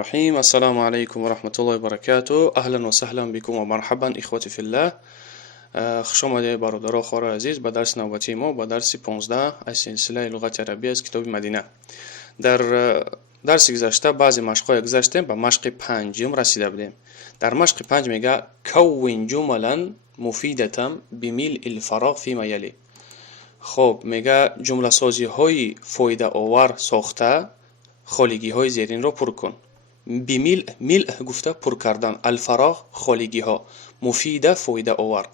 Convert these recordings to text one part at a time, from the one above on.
الرحيم. السلام عليكم ورحمة الله وبركاته. أهلا وسهلا بكم ومرحبا إخوتي في الله. خوش آمدید برادران خوار عزیز به درس نوبتی ما، به درس 15 از سلسله لغت عربی از کتاب مدینه. در درس گذشته بعضی مشق‌های گذاشتیم، به مشق پنجم رسیده بودیم. در مشق پنج میگه کون جملا مفیدة بملء الفراغ فيما يلي. خب میگه جمله سازی های فایده آور ساخته خالیگی های زیرین را پر کن. ملء گفته پر کردن، الفراغ خالیگی ها، مفیده فایده آور،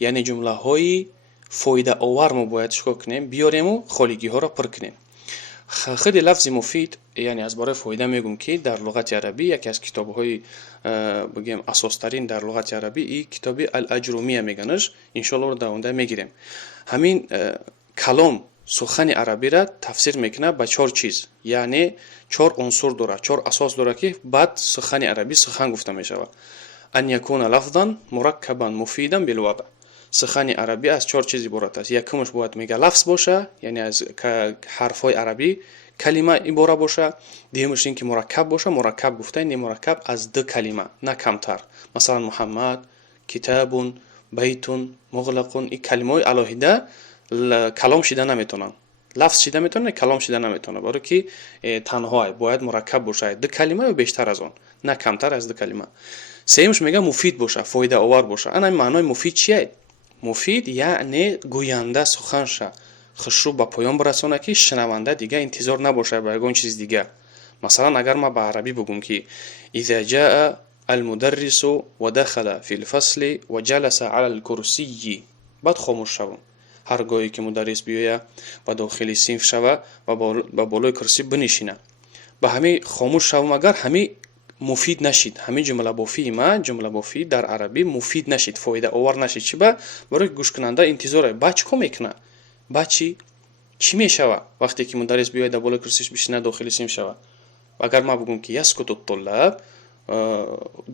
یعنی جمله های فایده آور ما باید چیکار کنیم؟ بیاریم و خالیگی ها را پر کنیم. خود لفظ مفید یعنی از برای فایده میگم که در لغت عربی یکی از کتاب های بگیم اساس ترین در لغت عربی این کتاب الاجرومیه میگنش، ان شاء الله در اونجا میگیریم. همین کلام سخن عربی را تفسیر میکنه به 4 چیز، یعنی 4 عنصر داره، 4 اساس داره که بعد سخن عربی سخن گفته میشه. ان یکون لفظا مرکبا مفیدا بالوضع. سخن عربی از 4 چیز عبارت است. یکمش باید میگه لفظ باشه، یعنی از حرف های عربی کلمه عبارت باشه. دیگه‌ش این که مرکب باشه، مرکب گفته این مرکب از 2 کلمه نه کمتر. مثلا محمد، کتاب، بیت، مغلق. این کلمه های علاهیده کلام شده نمیتونن، لفظ شده میتونه، کلام شده نمیتونه، برای که تنها باید مرکب باشه، 2 کلمه و بیشتر از اون، نه کمتر از 2 کلمه. سومش میگه مفید باشه، فایده آور باشه. انا معنای مفید چیه؟ مفید یعنی گوینده سخنش خشوع به پایان برسونه که شنونده دیگه انتظار نباشه به اون چیز دیگه. مثلا اگر ما به عربی بگم که اذا جاء المدرس ودخل في الفصل وجلس على الكرسي، بعد خاموش شوم. هرگاهی که مدرس بیاید و داخل صنف شود و با بالای کرسی بنشینه، به همین خاموش شوم. اگر همین مفید نشید، همین جمله بافی ما، جمله بافی در عربی مفید نشید، فایده آور نشید، چی برای گوش کننده انتظار بچه کو میکنه، بچه چی میشوه وقتی که مدرس بیاید بالای کرسیش بشینه داخل صنف شود. و اگر ما بگم که یسکت الطلاب،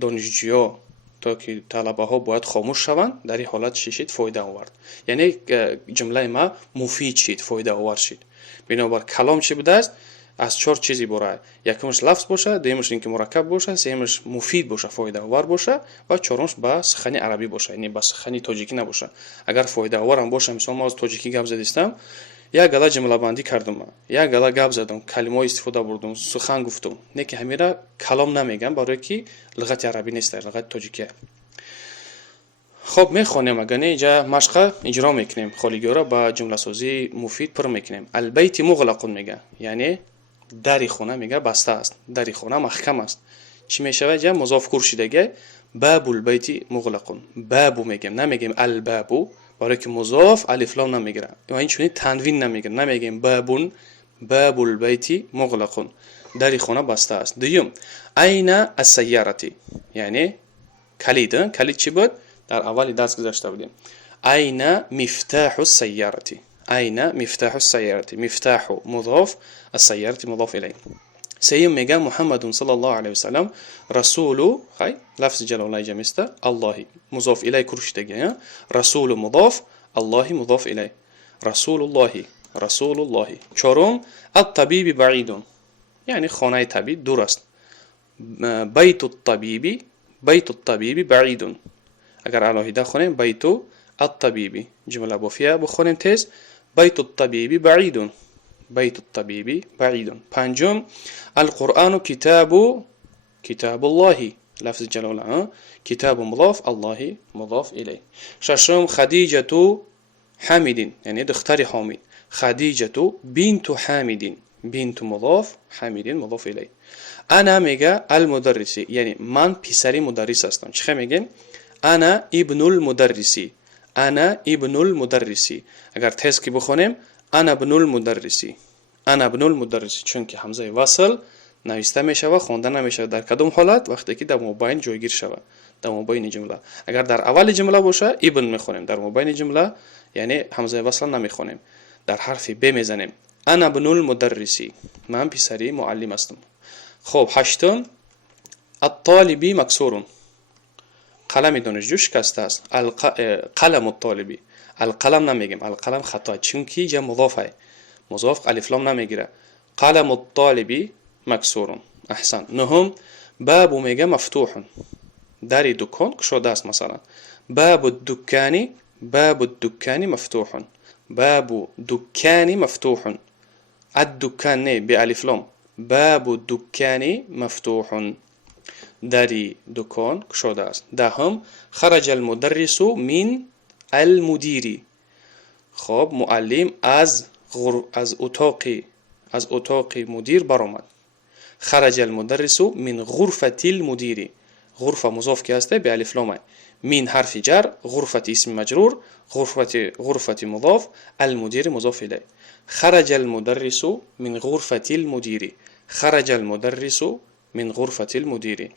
دانشجوها تا که طلبه ها باید خاموش شوند، در این حالت شید فایده آورد، یعنی جمله ما مفید شید، فایده آور شید. بنابر کلام چی بوده است؟ از 4 چیزی برای، یکمش لفظ باشه، دومش اینکه مرکب باشه، سومش مفید باشه، فایده آور باشه، و چهارمش با سخن عربی باشه، یعنی با سخن تاجیکی نباشه. اگر فایده آور هم باشه، مثلا ما از تاجیکی گپ زدیم، یک گله جمله بندی کردم، یک گله گپ زدم، کلمه استفاده بردم، سخن گفتم، نه که همیشه کلام نمیگم، برای که لغت عربی نیست، لغت تاجیکیه. خب میخونیم، اگر نه اینجا مشق اجرا میکنیم، خالیگی را با جمله سازی مفید پر میکنیم. البیت مغلق میگه، یعنی در خونه میگه بسته است، در خونه محکم است. چی میشه؟ اینجا مضاف کور شدگی باب البیت مغلق. باب میگیم، نمیگیم الباب، برای که مضاف الف لام نمیگیره و این چونی تنوین نمیگیره، نمیگیم بابون، باب البیت مغلق، در خونه بسته است. دوم این السیارتی، یعنی کلید چی بود؟ در اولی درس گذاشته بودیم. این مفتاح السیارتی، این مفتاح السیارتی، مفتاح مضاف، السیارة مضاف إليه. سيم میگه محمد صلی الله علیه و سلم رسول، خی لفظ جلاله جمعسته، الله مضاف إليه کرشتگی، رسول مضاف، الله مضاف إليه، رسول الله، رسول الله. چهارم الطبيب بعید، یعنی خانه طبیب دور است. بیت الطبیب، بیت الطبیب بعید. اگر علاهیده خونیم بیت الطبیب، جمله بافیه بخونیم تیز، بیت الطبیب بعید، بیت الطبیب بعید. پنجم القرآن کتاب الله، لفظ جلاله، کتاب مضاف، الله مضاف الیه. ششم خدیجة حامد، یعنی دختر حامد، خدیجة بنت حامد، بنت مضاف، حامد مضاف الیه. انا میگه المدرسی، یعنی من پسری مدرس هستم. چه میگیم؟ انا ابن المدرسی، انا ابن المدرسی. اگر تیز که بخونیم انا ابن المدرسی، انا ابن المدرسی، چون که همزه وصل نوشته میشه و خوانده نمیشه. در کدام حالت؟ وقتی که در مابین جایگیر شود، در مابین جمله. اگر در اول جمله باشه ابن میخونیم، در مابین جمله یعنی همزه وصل نمیخونیم، در حرف ب میزنیم. انا ابن المدرسی، من پسری معلم هستم. خب هشتم الطالبی مکسور، قلم دانشجو شکسته است. قلم الطالبی، القلم نمیگیم، القلم خطا، چون که جا مضافه، مضاف الف لام نمیگیره. قلم الطالبی مکسور. احسن. نهم бабу мега мафтухун, дари дукон кушода аст. Масалан бабу дуккани мафтухун, бабу дуккани мафтухун. الدكان نه به الف لام. باب الدكان مفتوح، دری دکان گشوده است. دهم خرج المدرس من المدير. خب معلم از اتاق مدیر برآمد. خرج المدرس من غرفة المدير. غرفه مضاف که است به الف لام. من حرف جر، غرفة اسم مجرور، غرفة مضاف، المدير مضاف الیه. خرج المدرس من غرفة المدير. خرج المدرس من غرفة المدير.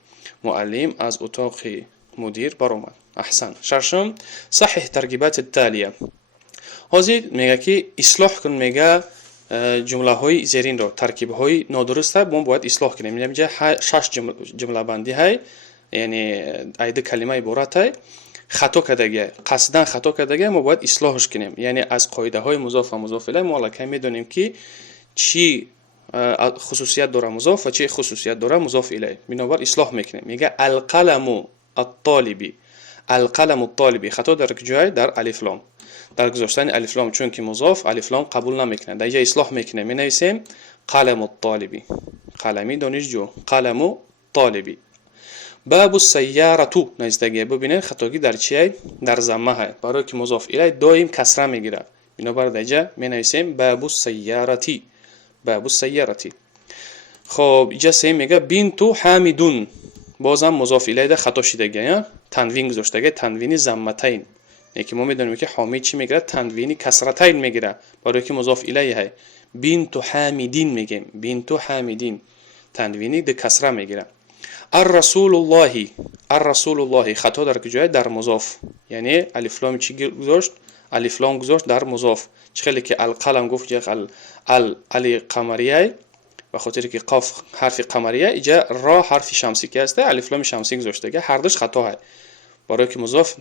معلم از اتاق مدیر برآمد. احسن. ششم صحح ترکیبات التاليه. حاضر میگه که اصلاح کن، میگه جمله های زیرین رو، ترکیب های نادرست ما باید اصلاح کنیم. میگه 6 جمله بندی های، یعنی ایده کلمه عبارت های خطا کردگی، قصدن خطا کردگی ما باید اصلاحش کنیم. یعنی از قاعده های مضاف و مضاف الیه ما الکی میدونیم که چی خصوصیت داره مضاف و چی خصوصیت داره مضاف الیه، بنابر اصلاح میکنیم. میگه القلم الطالبی. القلم الطالبی خطا در کجای؟ در الف لام، در گذاشتن الف لام، چون که مضاف الف لام قبول نمیکنه. در اینجا اصلاح میکنه، می نویسیم قلم الطالبی، قلمی دانشجو، قلم الطالبی. باب السیاره نزدگی. ببینید خطاگی در چیه؟ در ضمه های، برای که مضاف الیه دائم کسره میگیره، بنابر در اینجا می نویسیم باب السیارتی، باب السیارتی. خب اینجا سه میگه بنت حامدون، بازم مضاف الیه خطا شدگی، تنوین گذاشته، تنوین ضمتین. یکی ما میدونیم که حامد چی میگیره؟ تنوینی کسرتین میگیره، برای که مضاف الیه های. بنت حامدین میگیم، بنت حامدین تنوینی د کسره میگیره. الرسول الله، الرسول الله خطا در کجای؟ در مضاف، یعنی الف لام چی گذاشت؟ الف لام گذاشت در مضاف. چخیلی که القلم گفت جه ال قمریه، به خاطر که قاف حرف قمریه، اینجا را حرف شمسی که هسته الف لام شمسی گذاشته، هر دوش خطا های، برای که مضاف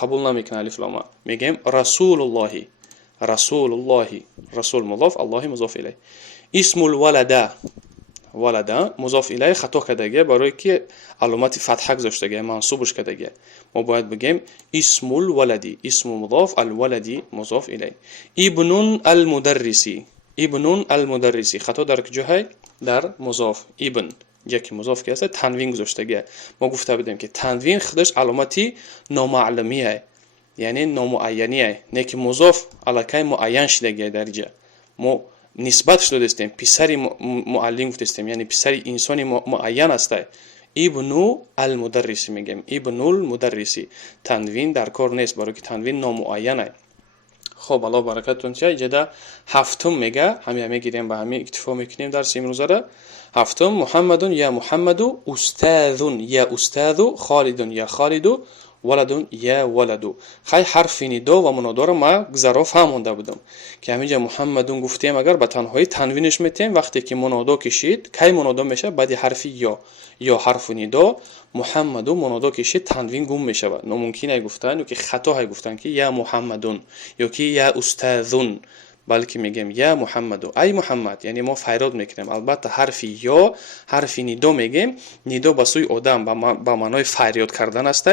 قبول نمیکنه الف لام. میگیم رسول الله، رسول الله، رسول مضاف، الله مضاف الیه. اسم الولد، ولد مضاف الیه خطا کردگی، برای که علامت فتحه گذاشته، منصوبش کردگی. ما باید بگیم اسم الولدی، اسم مضاف، الولدی مضاف الیه. ابن المدرسی، ابن المدرسی خطا در کجای؟ در مضاف. ابن یکی مضاف که است تنوین گذاشته. ما گفته بودیم که تنوین خودش علامتی نامعلومیه، یعنی نامعینیه، نه که مضاف الکی معین شده. در اینجا ما نسبتش دادیم، پسری معلم گفتیم، یعنی پسری انسانی معین است. ابن المدرسی میگیم، ابن المدرسی. تنوین در کار نیست، برای که تنوین نامعینه. خب الله برکتتون چه. اینجا هفتم میگه، همه میگیریم به همه اکتفا میکنیم درس امروزه را. هفتم محمد یا محمد، استاذ یا استاذ، خالد یا خالد، ولد یا ولد. خیلی حرف ندا و منادا رو ما گذرا فهمونده بودم که همینجا محمدون گفتیم اگر به تنهایی تنوینش میتیم، وقتی که منادا کشید کی منادا میشه؟ بعد حرف یا حرف ندا محمدون منادا کشید تنوین گم میشه. ناممکنه گفتن که خطا های گفتن که یا محمدون یا که یا استاذون، بلکه میگیم یا محمد، ای محمد، یعنی ما فریاد میکنیم. البته حرف یا حرف ندا میگیم، ندا به سوی آدم به معنای فریاد کردن است،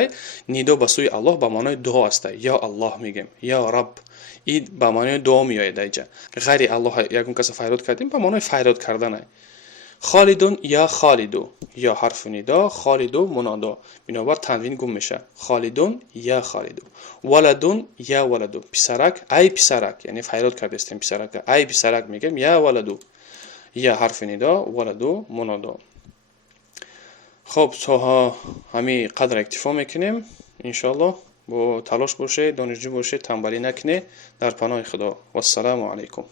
ندا به سوی الله به معنای دعا است. یا الله میگیم، یا رب، این به معنای دعا میاد. اینجا غیر الله یکون کس فریاد کردیم به معنای فریاد کردن است. خالدون یا خالدو، یا حرف ندا، خالدو منادا، بنابر تنوین گم میشه. خالدون یا خالدو. ولدون یا ولدو، پسرک، ای پسرک، یعنی فریاد کرده استیم پسرک، ای پسرک میگیم یا ولدو، یا حرف ندا، ولدو منادا. خب تا همین قدر اکتفا میکنیم انشالله. با تلاش باشه، دانشجو باشه، تنبلی نکنه. در پناه خدا و السلام علیکم.